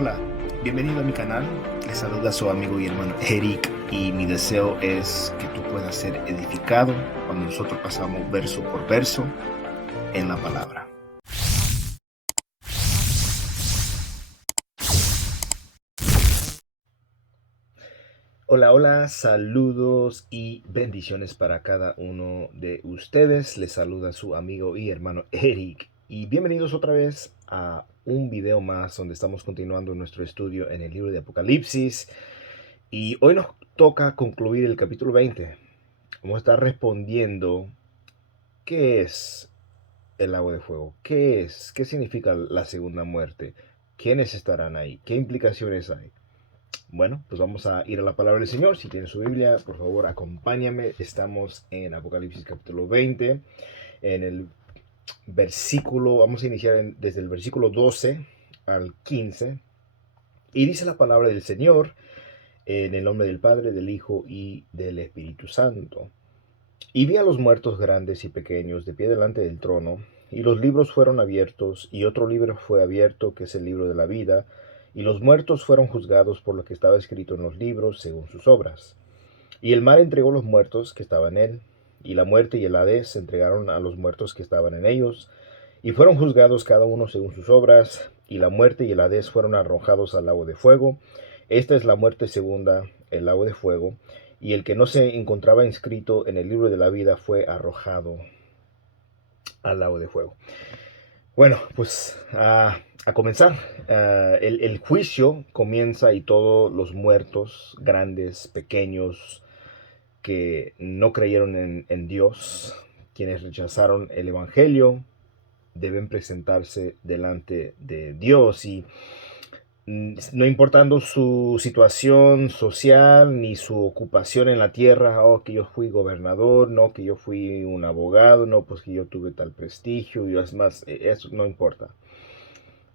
Hola, bienvenido a mi canal. Les saluda su amigo y hermano Eric y mi deseo es que tú puedas ser edificado cuando nosotros pasamos verso por verso en la palabra. Hola, hola, saludos y bendiciones para cada uno de ustedes. Les saluda su amigo y hermano Eric y bienvenidos otra vez a un video más donde estamos continuando nuestro estudio en el libro de Apocalipsis. Y hoy nos toca concluir el capítulo 20. Vamos a estar respondiendo qué es el lago de fuego, qué es, qué significa la segunda muerte, quiénes estarán ahí, qué implicaciones hay. Bueno, pues vamos a ir a la palabra del Señor. Si tienen su Biblia, por favor, acompáñame. Estamos en Apocalipsis capítulo 20, en el vamos a iniciar desde el versículo 12 al 15. Y dice la palabra del Señor: en el nombre del Padre, del Hijo y del Espíritu Santo. Y vi a los muertos grandes y pequeños de pie delante del trono, y los libros fueron abiertos, y otro libro fue abierto, que es el libro de la vida, y los muertos fueron juzgados por lo que estaba escrito en los libros, según sus obras. Y el mar entregó los muertos que estaban en él, y la muerte y el Hades entregaron a los muertos que estaban en ellos, y fueron juzgados cada uno según sus obras, y la muerte y el Hades fueron arrojados al lago de fuego. Esta es la muerte segunda, el lago de fuego, y el que no se encontraba inscrito en el libro de la vida fue arrojado al lago de fuego. Bueno, pues a comenzar. El juicio comienza y todos los muertos, grandes, pequeños, que no creyeron en Dios, quienes rechazaron el Evangelio, deben presentarse delante de Dios. Y no importando su situación social ni su ocupación en la tierra, oh, que yo fui gobernador, no, que yo fui un abogado, no, pues que yo tuve tal prestigio, y es más, eso no importa.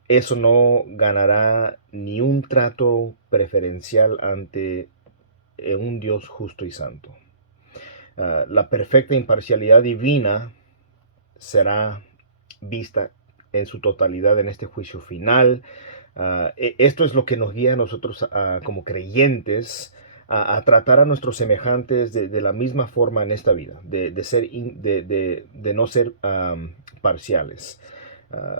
Eso no ganará ni un trato preferencial ante un Dios justo y santo. La perfecta imparcialidad divina será vista en su totalidad en este juicio final. Esto es lo que nos guía a nosotros como creyentes a tratar a nuestros semejantes de la misma forma en esta vida, de no ser parciales.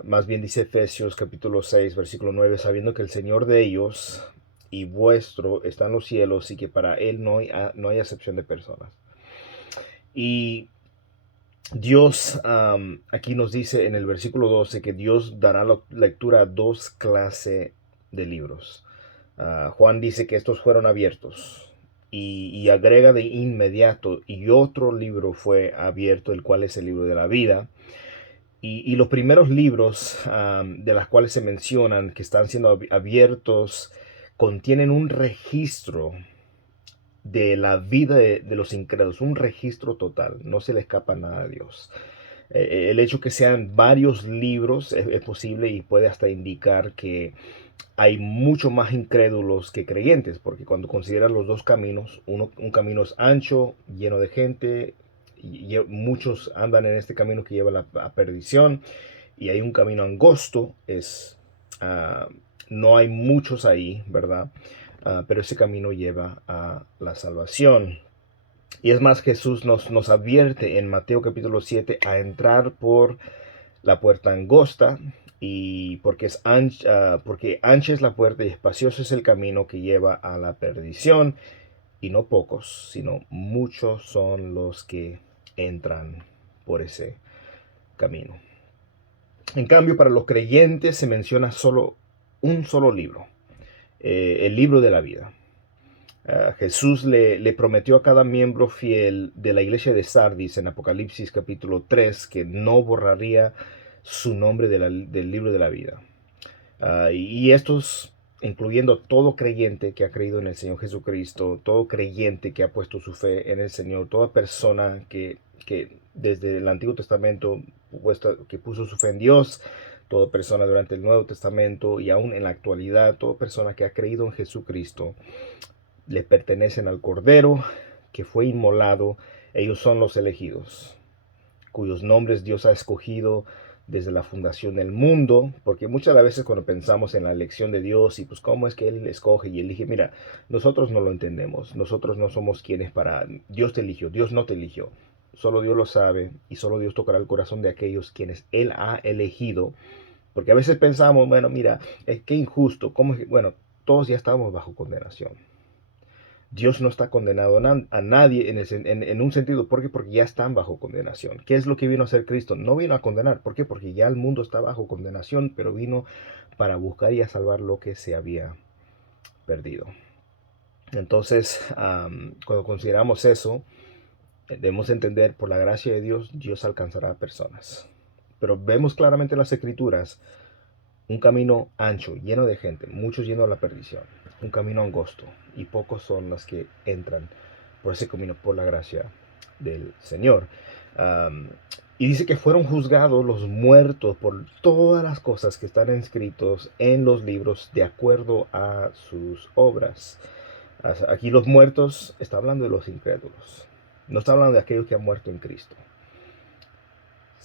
Más bien dice Efesios capítulo 6, versículo 9, sabiendo que el Señor de ellos y vuestro está en los cielos y que para Él no hay acepción de personas. Y Dios aquí nos dice en el versículo 12 que Dios dará lectura a dos clases de libros. Juan dice que estos fueron abiertos y agrega de inmediato, y otro libro fue abierto, el cual es el libro de la vida. Y los primeros libros de las cuales se mencionan que están siendo abiertos contienen un registro de la vida de los incrédulos, un registro total, no se le escapa nada a Dios. El hecho que sean varios libros es posible y puede hasta indicar que hay mucho más incrédulos que creyentes, porque cuando consideras los dos caminos, un camino es ancho, lleno de gente, y muchos andan en este camino que lleva a perdición, y hay un camino angosto, no hay muchos ahí, ¿verdad? Pero ese camino lleva a la salvación. Y es más, Jesús nos advierte en Mateo capítulo 7 a entrar por la puerta angosta, y porque porque ancha es la puerta y espacioso es el camino que lleva a la perdición, y no pocos, sino muchos son los que entran por ese camino. En cambio, para los creyentes se menciona solo un solo libro, el libro de la vida. Jesús le prometió a cada miembro fiel de la iglesia de Sardis en Apocalipsis capítulo 3 que no borraría su nombre del libro de la vida. Y estos, incluyendo todo creyente que ha creído en el Señor Jesucristo, todo creyente que ha puesto su fe en el Señor, toda persona que desde el Antiguo Testamento que puso su fe en Dios, toda persona durante el Nuevo Testamento y aún en la actualidad, toda persona que ha creído en Jesucristo, le pertenecen al Cordero que fue inmolado. Ellos son los elegidos, cuyos nombres Dios ha escogido desde la fundación del mundo, porque muchas veces cuando pensamos en la elección de Dios y pues cómo es que Él escoge y elige, mira, nosotros no lo entendemos, nosotros no somos quienes para, Dios te eligió, Dios no te eligió, solo Dios lo sabe y solo Dios tocará el corazón de aquellos quienes Él ha elegido, porque a veces pensamos, bueno, mira, qué injusto, ¿cómo es que? Bueno, todos ya estamos bajo condenación. Dios no está condenado a nadie en un sentido. ¿Por qué? Porque ya están bajo condenación. ¿Qué es lo que vino a hacer Cristo? No vino a condenar. ¿Por qué? Porque ya el mundo está bajo condenación, pero vino para buscar y a salvar lo que se había perdido. Entonces, cuando consideramos eso, debemos entender, por la gracia de Dios, Dios alcanzará a personas. Pero vemos claramente en las Escrituras un camino ancho, lleno de gente, muchos yendo a la perdición. Un camino angosto, y pocos son los que entran por ese camino por la gracia del Señor. Um, y dice que fueron juzgados los muertos por todas las cosas que están escritos en los libros de acuerdo a sus obras. Aquí los muertos está hablando de los incrédulos. No está hablando de aquellos que han muerto en Cristo.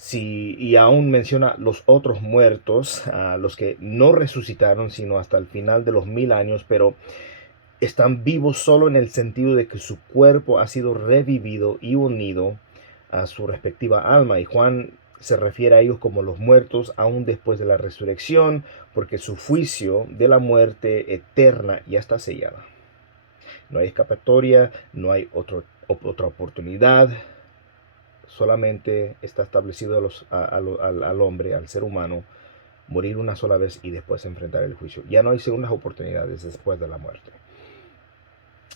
Sí, y aún menciona los otros muertos, a los que no resucitaron sino hasta el final de los 1000 años, pero están vivos solo en el sentido de que su cuerpo ha sido revivido y unido a su respectiva alma. Y Juan se refiere a ellos como los muertos aún después de la resurrección, porque su juicio de la muerte eterna ya está sellada. No hay escapatoria, no hay otra oportunidad. Solamente está establecido al hombre, al ser humano, morir una sola vez y después enfrentar el juicio. Ya no hay segundas oportunidades después de la muerte.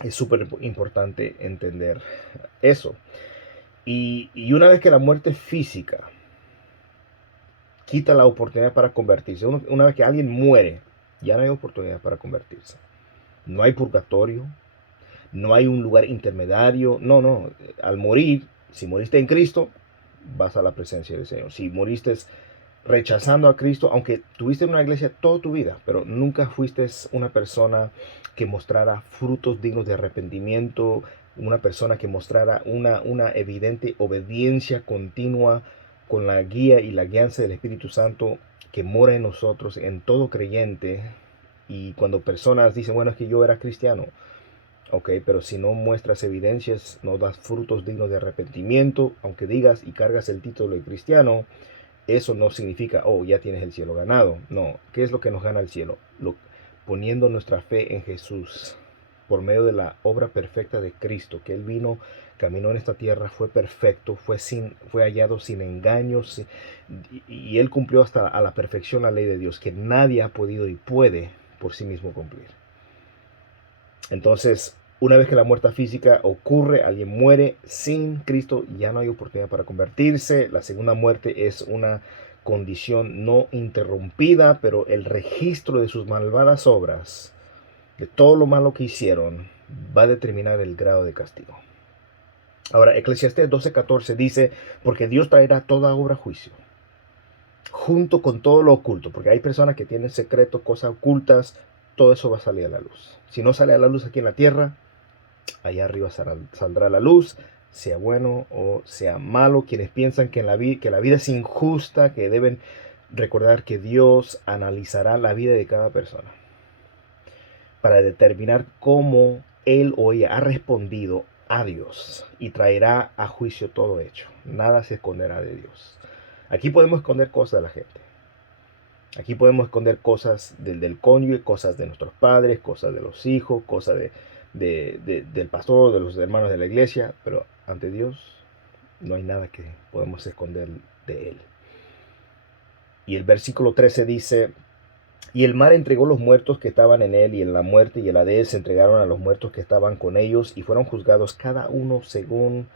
Es súper importante entender eso. Y una vez que la muerte física quita la oportunidad para convertirse, una vez que alguien muere, ya no hay oportunidad para convertirse. No hay purgatorio, no hay un lugar intermediario. No. Al morir, si moriste en Cristo, vas a la presencia del Señor. Si moriste rechazando a Cristo, aunque tuviste en una iglesia toda tu vida, pero nunca fuiste una persona que mostrara frutos dignos de arrepentimiento, una persona que mostrara una evidente obediencia continua con la guía y la guianza del Espíritu Santo que mora en nosotros, en todo creyente. Y cuando personas dicen, bueno, es que yo era cristiano, ok, pero si no muestras evidencias, no das frutos dignos de arrepentimiento, aunque digas y cargas el título de cristiano, eso no significa, oh, ya tienes el cielo ganado. No, ¿qué es lo que nos gana el cielo? Poniendo nuestra fe en Jesús por medio de la obra perfecta de Cristo, que Él vino, caminó en esta tierra, fue perfecto, fue hallado sin engaños, y Él cumplió hasta a la perfección la ley de Dios, que nadie ha podido y puede por sí mismo cumplir. Entonces, una vez que la muerte física ocurre, alguien muere sin Cristo, ya no hay oportunidad para convertirse. La segunda muerte es una condición no interrumpida, pero el registro de sus malvadas obras, de todo lo malo que hicieron, va a determinar el grado de castigo. Ahora, Eclesiastés 12:14 dice, porque Dios traerá toda obra a juicio, junto con todo lo oculto, porque hay personas que tienen secretos, cosas ocultas, todo eso va a salir a la luz. Si no sale a la luz aquí en la tierra, allá arriba saldrá la luz, sea bueno o sea malo. Quienes piensan que la vida es injusta, que deben recordar que Dios analizará la vida de cada persona para determinar cómo él o ella ha respondido a Dios y traerá a juicio todo hecho. Nada se esconderá de Dios. Aquí podemos esconder cosas de la gente. Aquí podemos esconder cosas del cónyuge, cosas de nuestros padres, cosas de los hijos, cosas del pastor, de los hermanos de la iglesia, pero ante Dios no hay nada que podemos esconder de Él. Y el versículo 13 dice, y el mar entregó los muertos que estaban en él, y en la muerte y el Hades se entregaron a los muertos que estaban con ellos, y fueron juzgados cada uno según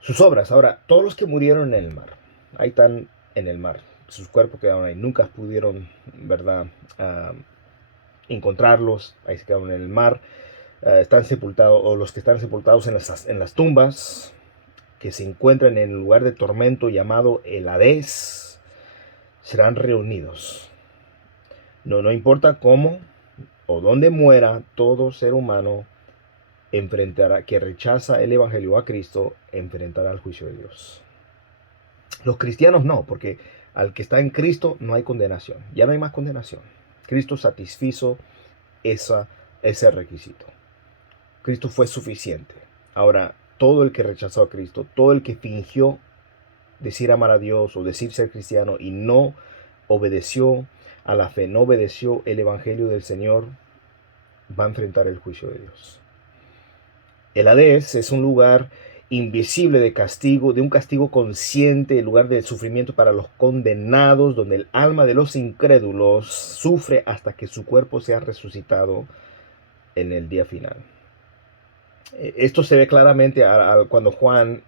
sus obras. Ahora, todos los que murieron en el mar, ahí están en el mar, sus cuerpos quedaron ahí, nunca pudieron, ¿verdad?, encontrarlos, ahí se quedaron en el mar. Están sepultados, o los que están sepultados en las tumbas, que se encuentran en el lugar de tormento llamado el Hades, serán reunidos. No importa cómo o dónde muera, todo ser humano enfrentará, que rechaza el evangelio a Cristo, enfrentará el juicio de Dios. Los cristianos no, porque Al que está en Cristo no hay condenación. Ya no hay más condenación. Cristo satisfizo esa, ese requisito. Cristo fue suficiente. Ahora, todo el que rechazó a Cristo, todo el que fingió decir amar a Dios o decir ser cristiano y no obedeció a la fe, no obedeció el evangelio del Señor, va a enfrentar el juicio de Dios. El Hades es un lugar invisible de castigo, de un castigo consciente, el lugar de sufrimiento para los condenados, donde el alma de los incrédulos sufre hasta que su cuerpo sea resucitado en el día final. Esto se ve claramente cuando Juan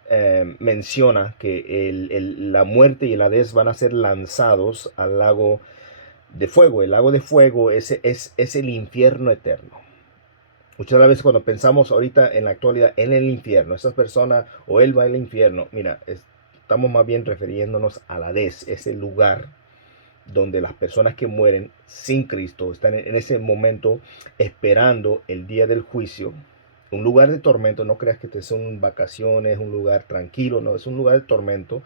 menciona que la muerte y el Hades van a ser lanzados al lago de fuego. El lago de fuego es el infierno eterno. Muchas veces cuando pensamos ahorita en la actualidad en el infierno, esas personas o él va al infierno, mira, estamos más bien refiriéndonos al Hades, ese lugar donde las personas que mueren sin Cristo están en ese momento esperando el día del juicio. Un lugar de tormento, no creas que son vacaciones, un lugar tranquilo, no, es un lugar de tormento.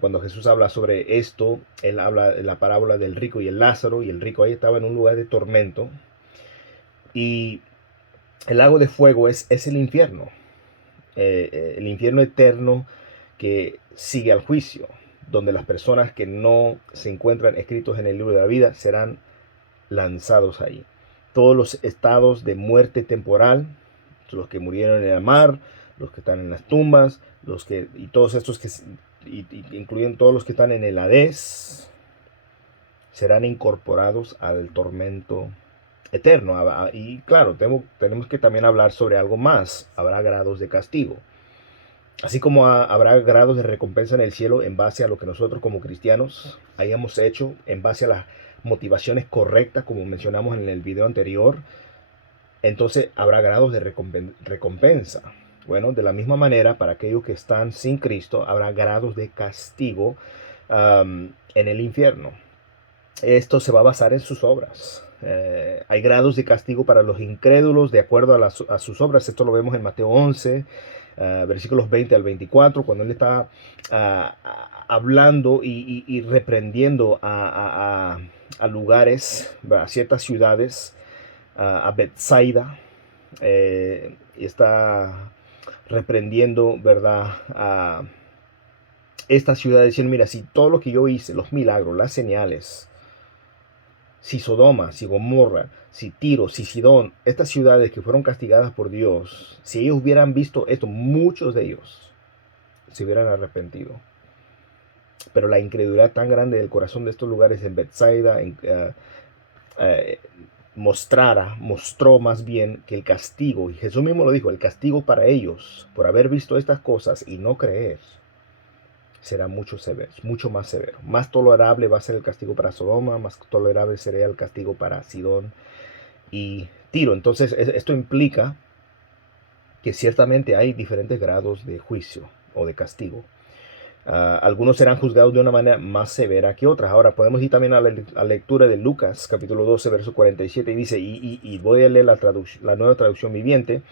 Cuando Jesús habla sobre esto, él habla de la parábola del rico y el Lázaro, y el rico ahí estaba en un lugar de tormento. Y el lago de fuego es el infierno eterno que sigue al juicio, donde las personas que no se encuentran escritos en el libro de la vida serán lanzados ahí. Todos los estados de muerte temporal, los que murieron en el mar, los que están en las tumbas, y todos estos incluyen todos los que están en el Hades, serán incorporados al tormento eterno. Y claro, tenemos que también hablar sobre algo más. Habrá grados de castigo. Así como habrá grados de recompensa en el cielo en base a lo que nosotros como cristianos hayamos hecho, en base a las motivaciones correctas, como mencionamos en el video anterior, entonces habrá grados de recompensa. Bueno, de la misma manera, para aquellos que están sin Cristo, habrá grados de castigo en el infierno. Esto se va a basar en sus obras. Hay grados de castigo para los incrédulos de acuerdo a sus obras. Esto lo vemos en Mateo 11, versículos 20 al 24, cuando él está hablando y reprendiendo a lugares, a ciertas ciudades, a Bethsaida, y está reprendiendo, ¿verdad?, a esta ciudad, diciendo, mira, si todo lo que yo hice, los milagros, las señales, si Sodoma, si Gomorra, si Tiro, si Sidón, estas ciudades que fueron castigadas por Dios, si ellos hubieran visto esto, muchos de ellos se hubieran arrepentido. Pero la incredulidad tan grande del corazón de estos lugares en Bethsaida mostró más bien que el castigo, y Jesús mismo lo dijo, el castigo para ellos por haber visto estas cosas y no creer será mucho más severo. Más tolerable va a ser el castigo para Sodoma, más tolerable será el castigo para Sidón y Tiro. Entonces esto implica que ciertamente hay diferentes grados de juicio o de castigo. Algunos serán juzgados de una manera más severa que otras. Ahora podemos ir también a la lectura de Lucas capítulo 12 verso 47 y dice, y voy a leer la nueva traducción viviente: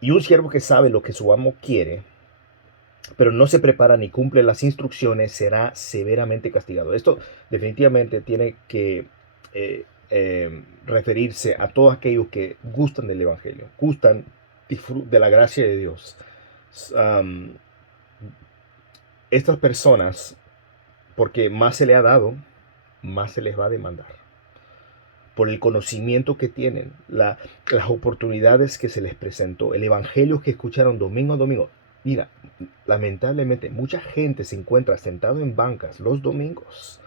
y un siervo que sabe lo que su amo quiere, pero no se prepara ni cumple las instrucciones, será severamente castigado. Esto definitivamente tiene que referirse a todos aquellos que gustan del evangelio, gustan de la gracia de Dios. Estas personas, porque más se le ha dado, más se les va a demandar. Por el conocimiento que tienen, las oportunidades que se les presentó, el evangelio que escucharon domingo a domingo. Mira, lamentablemente mucha gente se encuentra sentado en bancas los domingos,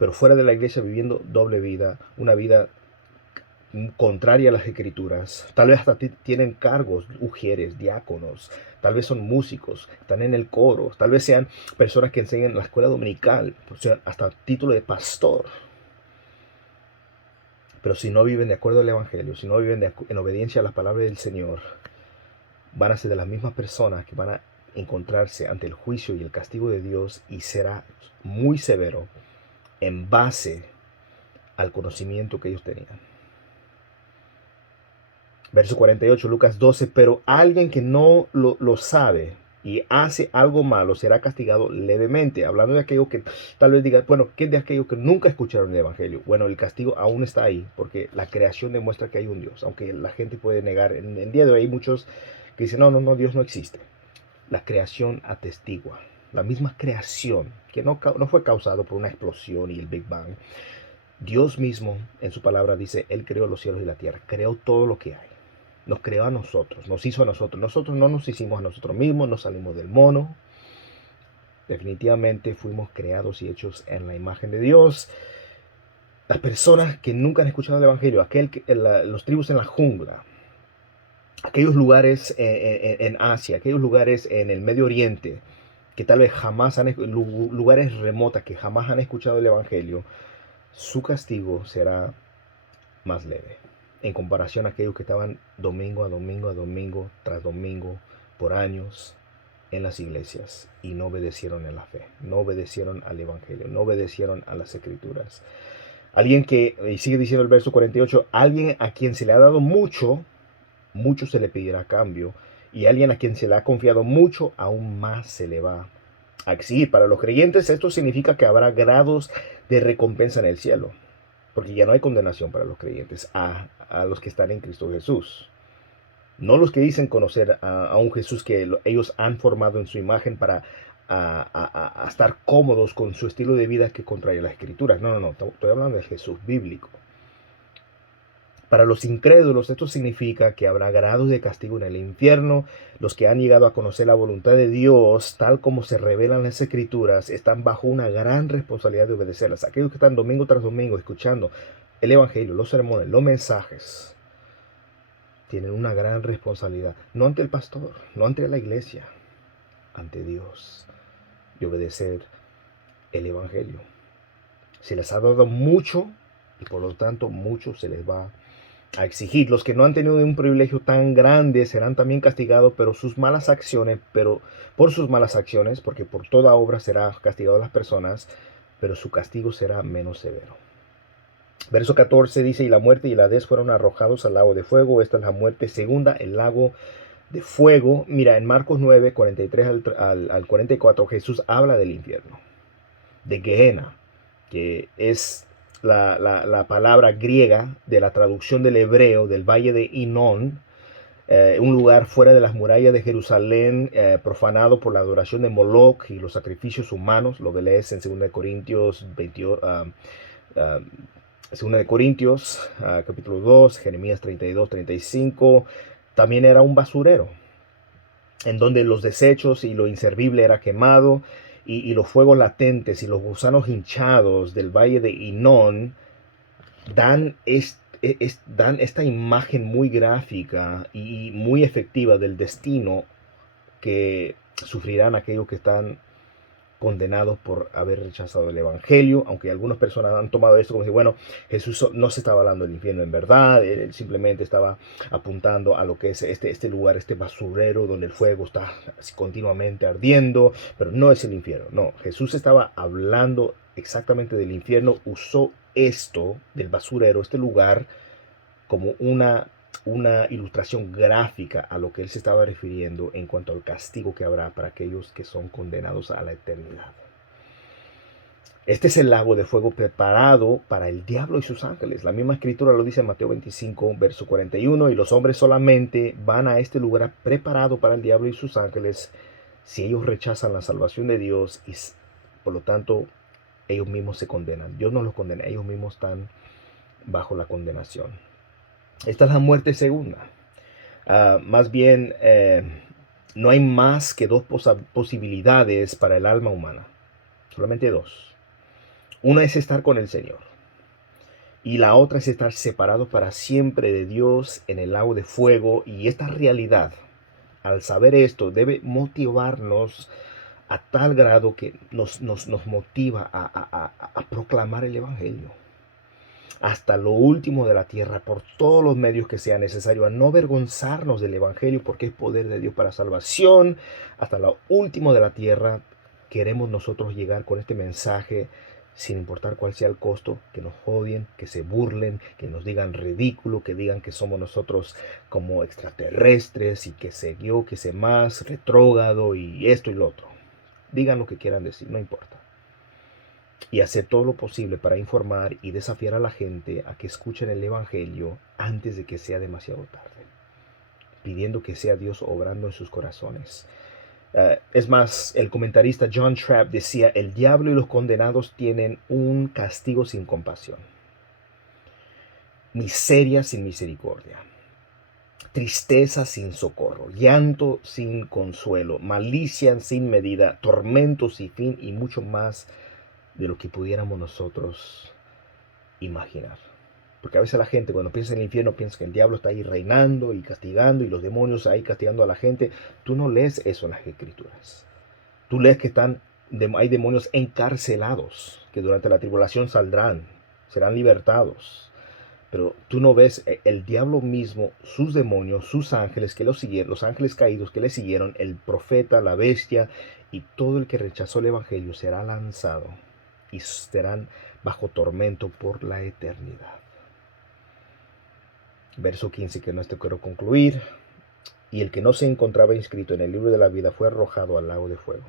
pero fuera de la iglesia viviendo doble vida, una vida contraria a las escrituras. Tal vez hasta tienen cargos, ujieres, diáconos, tal vez son músicos, están en el coro, tal vez sean personas que enseñan en la escuela dominical, o sea, hasta título de pastor. Pero si no viven de acuerdo al evangelio, si no viven en obediencia a la palabra del Señor, van a ser de las mismas personas que van a encontrarse ante el juicio y el castigo de Dios, y será muy severo en base al conocimiento que ellos tenían. Verso 48, Lucas 12, pero alguien que no lo sabe y hace algo malo, será castigado levemente. Hablando de aquello que tal vez diga, bueno, ¿qué es de aquellos que nunca escucharon el Evangelio? Bueno, el castigo aún está ahí, porque la creación demuestra que hay un Dios, aunque la gente puede negar. En el día de hoy hay muchos que dicen, no, no, no, Dios no existe. La creación atestigua. La misma creación, que no fue causado por una explosión y el Big Bang. Dios mismo, en su palabra, dice, Él creó los cielos y la tierra, creó todo lo que hay. Nos creó a nosotros, nos hizo a nosotros. Nosotros no nos hicimos a nosotros mismos, no salimos del mono. Definitivamente fuimos creados y hechos en la imagen de Dios. Las personas que nunca han escuchado el Evangelio, los tribus en la jungla, aquellos lugares en Asia, aquellos lugares en el Medio Oriente, que tal vez jamás lugares remotas que jamás han escuchado el Evangelio, su castigo será más leve en comparación a aquellos que estaban domingo a domingo a domingo tras domingo por años en las iglesias y no obedecieron en la fe, no obedecieron al Evangelio, no obedecieron a las Escrituras. Alguien que, y sigue diciendo el verso 48, alguien a quien se le ha dado mucho, mucho se le pedirá a cambio, y alguien a quien se le ha confiado mucho, aún más se le va a exigir. Para los creyentes esto significa que habrá grados de recompensa en el cielo, porque ya no hay condenación para los creyentes, a los que están en Cristo Jesús. No los que dicen conocer a un Jesús que ellos han formado en su imagen para a estar cómodos con su estilo de vida que contrae las Escrituras. No, no, no, estoy hablando de Jesús bíblico. Para los incrédulos esto significa que habrá grados de castigo en el infierno. Los que han llegado a conocer la voluntad de Dios, tal como se revelan las Escrituras, están bajo una gran responsabilidad de obedecerlas. Aquellos que están domingo tras domingo escuchando el Evangelio, los sermones, los mensajes, tienen una gran responsabilidad, no ante el pastor, no ante la iglesia, ante Dios, de obedecer el Evangelio. Se les ha dado mucho y por lo tanto mucho se les va a exigir. Los que no han tenido un privilegio tan grande serán también castigados, pero por sus malas acciones, porque por toda obra será castigado a las personas, pero su castigo será menos severo. Verso 14 dice, y la muerte y la Hades fueron arrojados al lago de fuego. Esta es la muerte segunda, el lago de fuego. Mira, en Marcos 9, 43 al 44, Jesús habla del infierno, de Gehenna, que es la palabra griega de la traducción del hebreo del valle de Hinón, un lugar fuera de las murallas de Jerusalén, profanado por la adoración de Moloch y los sacrificios humanos. Lo que lees en 2 Corintios 28, 2 Corintios, capítulo 2, Jeremías 32, 35. También era un basurero, en donde los desechos y lo inservible era quemado, y los fuegos latentes y los gusanos hinchados del valle de Hinón dan esta imagen muy gráfica y muy efectiva del destino que sufrirán aquellos que están condenados por haber rechazado el Evangelio, aunque algunas personas han tomado esto como si, bueno, Jesús no se estaba hablando del infierno en verdad, él simplemente estaba apuntando a lo que es este lugar, este basurero donde el fuego está continuamente ardiendo, pero no es el infierno. No, Jesús estaba hablando exactamente del infierno, usó esto del basurero, este lugar, como una ilustración gráfica a lo que él se estaba refiriendo en cuanto al castigo que habrá para aquellos que son condenados a la eternidad. Este es el lago de fuego preparado para el diablo y sus ángeles. La misma escritura lo dice en Mateo 25, verso 41, y los hombres solamente van a este lugar preparado para el diablo y sus ángeles si ellos rechazan la salvación de Dios y por lo tanto ellos mismos se condenan. Dios no los condena, ellos mismos están bajo la condenación. Esta es la muerte segunda. Más bien, no hay más que dos posibilidades para el alma humana. Solamente dos. Una es estar con el Señor. Y la otra es estar separados para siempre de Dios en el lago de fuego. Y esta realidad, al saber esto, debe motivarnos a tal grado que nos motiva a proclamar el Evangelio hasta lo último de la tierra, por todos los medios que sea necesario, a no avergonzarnos del Evangelio, porque es poder de Dios para salvación. Hasta lo último de la tierra queremos nosotros llegar con este mensaje sin importar cuál sea el costo, que nos odien, que se burlen, que nos digan ridículo, que digan que somos nosotros como extraterrestres y que sé yo, que sé más, retrógrado y esto y lo otro. Digan lo que quieran decir, no importa. Y hacer todo lo posible para informar y desafiar a la gente a que escuchen el Evangelio antes de que sea demasiado tarde, pidiendo que sea Dios obrando en sus corazones. Es más, el comentarista John Trapp decía, el diablo y los condenados tienen un castigo sin compasión, miseria sin misericordia, tristeza sin socorro, llanto sin consuelo, malicia sin medida, tormento sin fin y mucho más de lo que pudiéramos nosotros imaginar. Porque a veces la gente cuando piensa en el infierno piensa que el diablo está ahí reinando y castigando y los demonios ahí castigando a la gente. Tú no lees eso en las escrituras. Tú lees que hay demonios encarcelados, que durante la tribulación saldrán, serán libertados. Pero tú no ves el diablo mismo, sus demonios, sus ángeles que lo siguieron, los ángeles caídos que le siguieron, el profeta, la bestia y todo el que rechazó el evangelio será lanzado y serán bajo tormento por la eternidad. Verso 15 que no esto quiero concluir. Y el que no se encontraba inscrito en el libro de la vida fue arrojado al lago de fuego.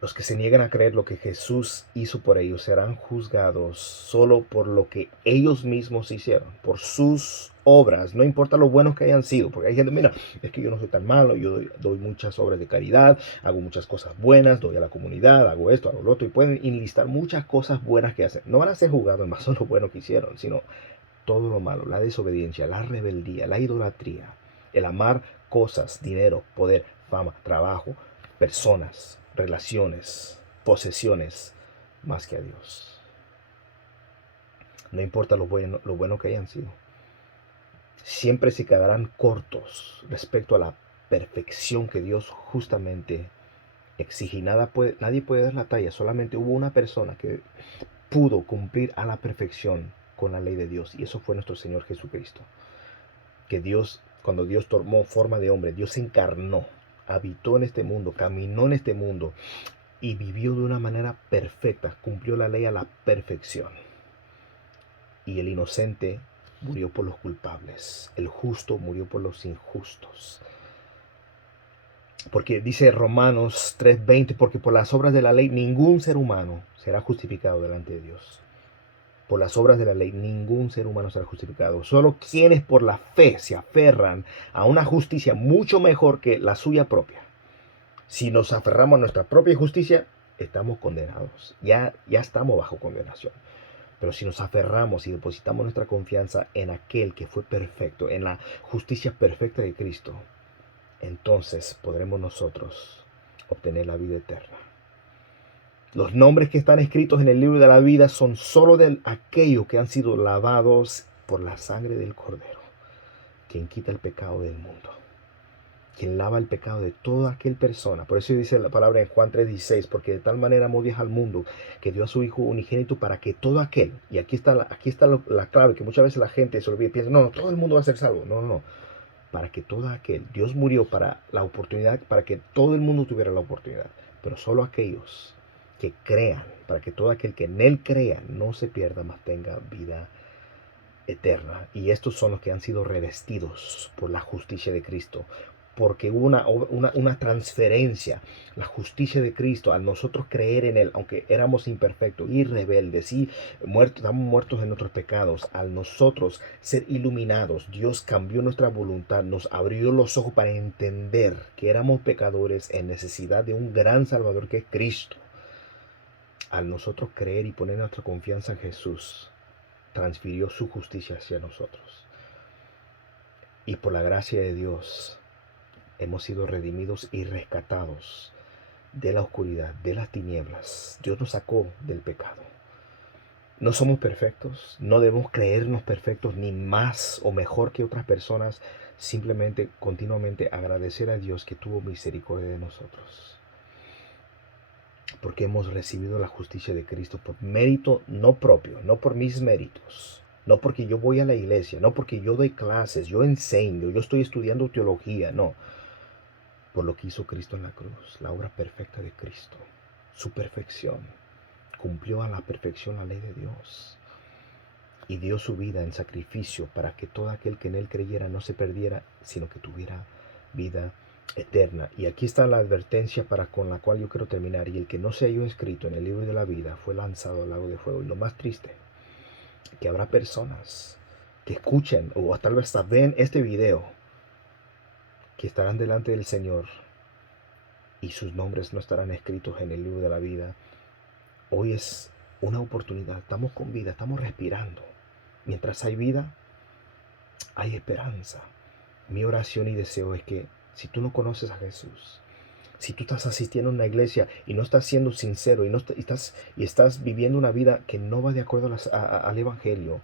Los que se niegan a creer lo que Jesús hizo por ellos serán juzgados solo por lo que ellos mismos hicieron, por sus obras, no importa lo buenos que hayan sido, porque hay gente, mira, es que yo no soy tan malo, yo doy muchas obras de caridad, hago muchas cosas buenas, doy a la comunidad, hago esto, hago lo otro, y pueden enlistar muchas cosas buenas que hacen. No van a ser juzgados en base a lo bueno que hicieron, sino todo lo malo, la desobediencia, la rebeldía, la idolatría, el amar cosas, dinero, poder, fama, trabajo, personas, relaciones, posesiones, más que a Dios. No importa lo bueno que hayan sido. Siempre se quedarán cortos respecto a la perfección que Dios justamente exige. Nadie puede dar la talla. Solamente hubo una persona que pudo cumplir a la perfección con la ley de Dios. Y eso fue nuestro Señor Jesucristo. Que Dios, cuando Dios tomó forma de hombre, Dios se encarnó, habitó en este mundo, caminó en este mundo y vivió de una manera perfecta, cumplió la ley a la perfección. Y el inocente murió por los culpables, el justo murió por los injustos. Porque dice Romanos 3:20, porque por las obras de la ley ningún ser humano será justificado delante de Dios. Por las obras de la ley ningún ser humano será justificado. Solo quienes por la fe se aferran a una justicia mucho mejor que la suya propia. Si nos aferramos a nuestra propia justicia, estamos condenados. Ya estamos bajo condenación. Pero si nos aferramos y depositamos nuestra confianza en aquel que fue perfecto, en la justicia perfecta de Cristo, entonces podremos nosotros obtener la vida eterna. Los nombres que están escritos en el libro de la vida son solo de aquellos que han sido lavados por la sangre del Cordero, quien quita el pecado del mundo, quien lava el pecado de toda aquel persona. Por eso dice la palabra en Juan 3:16, porque de tal manera amó Dios al mundo que dio a su Hijo unigénito para que todo aquel, y aquí está la clave, que muchas veces la gente se olvida y piensa, no, todo el mundo va a ser salvo. No. Para que todo aquel, Dios murió para la oportunidad, para que todo el mundo tuviera la oportunidad, pero solo aquellos que crean, para que todo aquel que en Él crea no se pierda, mas tenga vida eterna. Y estos son los que han sido revestidos por la justicia de Cristo, porque hubo una transferencia, la justicia de Cristo, al nosotros creer en Él, aunque éramos imperfectos y rebeldes y estamos muertos en nuestros pecados, al nosotros ser iluminados, Dios cambió nuestra voluntad, nos abrió los ojos para entender que éramos pecadores en necesidad de un gran Salvador que es Cristo. Al nosotros creer y poner nuestra confianza en Jesús, transfirió su justicia hacia nosotros. Y por la gracia de Dios, hemos sido redimidos y rescatados de la oscuridad, de las tinieblas. Dios nos sacó del pecado. No somos perfectos, no debemos creernos perfectos ni más o mejor que otras personas. Simplemente, continuamente agradecer a Dios que tuvo misericordia de nosotros. Porque hemos recibido la justicia de Cristo por mérito no propio, no por mis méritos. No porque yo voy a la iglesia, no porque yo doy clases, yo enseño, yo estoy estudiando teología, no. Por lo que hizo Cristo en la cruz, la obra perfecta de Cristo, su perfección, cumplió a la perfección la ley de Dios y dio su vida en sacrificio para que todo aquel que en él creyera no se perdiera, sino que tuviera vida eterna. Y aquí está la advertencia con la cual yo quiero terminar. Y el que no se halló escrito en el libro de la vida fue lanzado al lago de fuego. Y lo más triste, que habrá personas que escuchen o tal vez hasta ven este video, que estarán delante del Señor y sus nombres no estarán escritos en el libro de la vida. Hoy es una oportunidad. Estamos con vida, estamos respirando. Mientras hay vida, hay esperanza. Mi oración y deseo es que si tú no conoces a Jesús, si tú estás asistiendo a una iglesia y no estás siendo sincero y estás viviendo una vida que no va de acuerdo al Evangelio,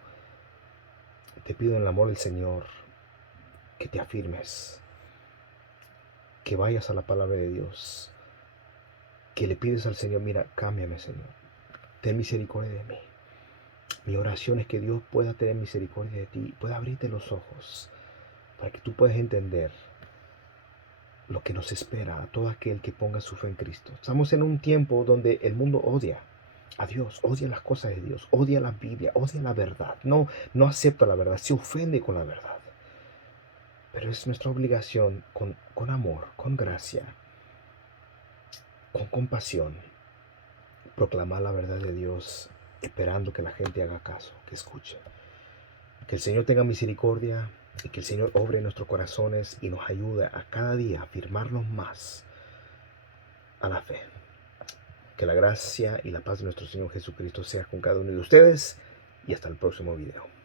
te pido en el amor del Señor que te afirmes, que vayas a la palabra de Dios, que le pides al Señor, mira, cámbiame, Señor, ten misericordia de mí. Mi oración es que Dios pueda tener misericordia de ti, pueda abrirte los ojos para que tú puedas entender lo que nos espera a todo aquel que ponga su fe en Cristo. Estamos en un tiempo donde el mundo odia a Dios, odia las cosas de Dios, odia la Biblia, odia la verdad. No acepta la verdad, se ofende con la verdad. Pero es nuestra obligación con amor, con gracia, con compasión, proclamar la verdad de Dios, esperando que la gente haga caso, que escuche. Que el Señor tenga misericordia y que el Señor obre en nuestros corazones y nos ayude a cada día a afirmarnos más a la fe. Que la gracia y la paz de nuestro Señor Jesucristo sea con cada uno de ustedes y hasta el próximo video.